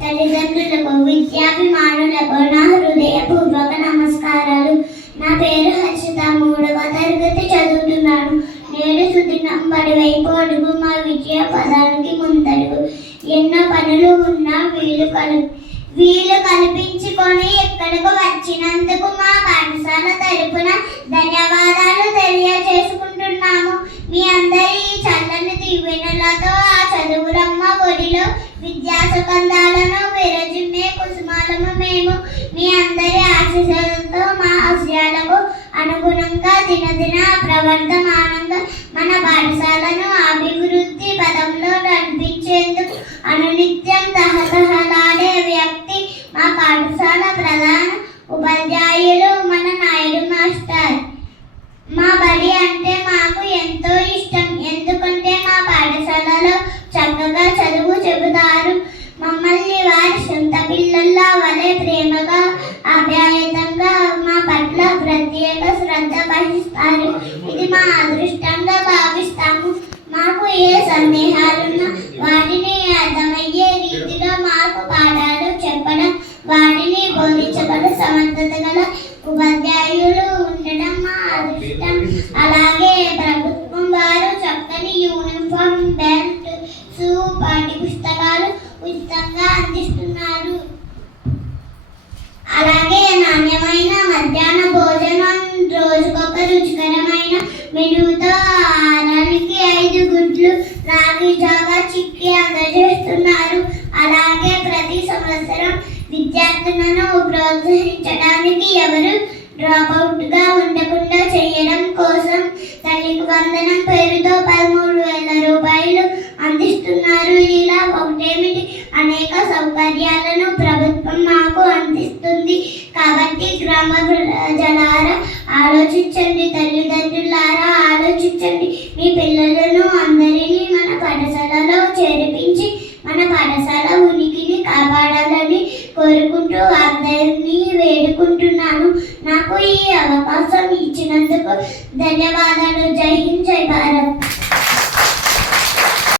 తల్లిదండ్రులకు, విద్యాభిమానులకు నా హృదయపూర్వక నమస్కారాలు. నా పేరు హర్షిత, 3వ తరగతి చదువుతున్నాను. నేడు సుదినం బడివైపు అడుగు, మా విజయ పదానికి ముందడుగు. ఎన్నో పనులు ఉన్నా వీలు కల్పించుకొని ఇక్కడకు వచ్చినందుకు మా పాఠశాల తరపున ధన్యవాదాలు తెలియజేసుకుంటున్నాము. మీ అందరి చల్లని దీవెనలతో ఆ చదువురమ్మ ఒడిలో విద్యా సుగంధాలను విరజిమ్మే కుసుమాలము మేము. మీ అందరి ఆశీస్సులతో మా ఆశయాలకు అనుగుణంగా దినదిన ప్రవర్తమానంగా మన పాఠశాలను అభివృద్ధి పదంలో నడిపించేందుకు అనునిత్యం తహతహలాడే వ్యక్తి మా పాఠశాల ప్రధాన ఉపాధ్యాయులు మన నాయుడు మాస్టర్. మా బడి అంటే మాకు ఎంతో ఇష్టం. ఎందుకంటే మా పాఠశాలలో చక్కగా చదువు చెబుతారు. మమ్మల్ని వారి సొంత పిల్లల్లా వలె ప్రేమగా ఆప్యాయతంగా మా పట్ల ప్రత్యేక శ్రద్ధ వహిస్తారు. ఇది మా అదృష్టంగా భావిస్తాము. మాకు ఏ సందేహాలున్నా వాటిని అర్థమయ్యే రీతిలో మాకు పాఠాలు చెప్పడం, వాటిని బోధించగల సమర్థత గల ఉపాధ్యాయులు ఉండడం మా అదృష్టం. అలాగే ప్రభుత్వం వారు చక్కని యూనిఫామ్, బెల్ట్, షూ, పాఠ్య పుస్తకాలు ఉచితంగా అందిస్తున్నారు. అలాగే నాణ్యమైన మధ్యాహ్న భోజనం, రోజుకొక రుచికరమైన మెనూతో ఆహారానికి 5 గుడ్లు, రాగి జావా, చిక్కీ అందజేస్తున్నారు. అలాగే ప్రతి సంవత్సరం విద్యార్థులను ప్రోత్సహించడానికి, ఎవరు డ్రాప్అవుట్గా ఉండకుండా చేయడం కోసం తల్లికి వందనం పేరుతో 13,000 రూపాయలు అందిస్తున్నారు. ఇలా ఒకటేమిటి, అనేక సౌకర్యాలను ప్రభుత్వం మాకు అందిస్తుంది. కాబట్టి గ్రామ ప్రజలారా ఆలోచించండి, తల్లిదండ్రులారా ఆలోచించండి. మీ పిల్లలను అందరినీ మన పాఠశాలలో చేర్పించి మన పాఠశాల ఉనికిని కాపాడాలని కోరుకుంటూ అందరినీ వేడుకుంటున్నాను. నాకు ఈ అవకాశం ఇచ్చినందుకు ధన్యవాదాలు. జై హింద్, జై భారత్.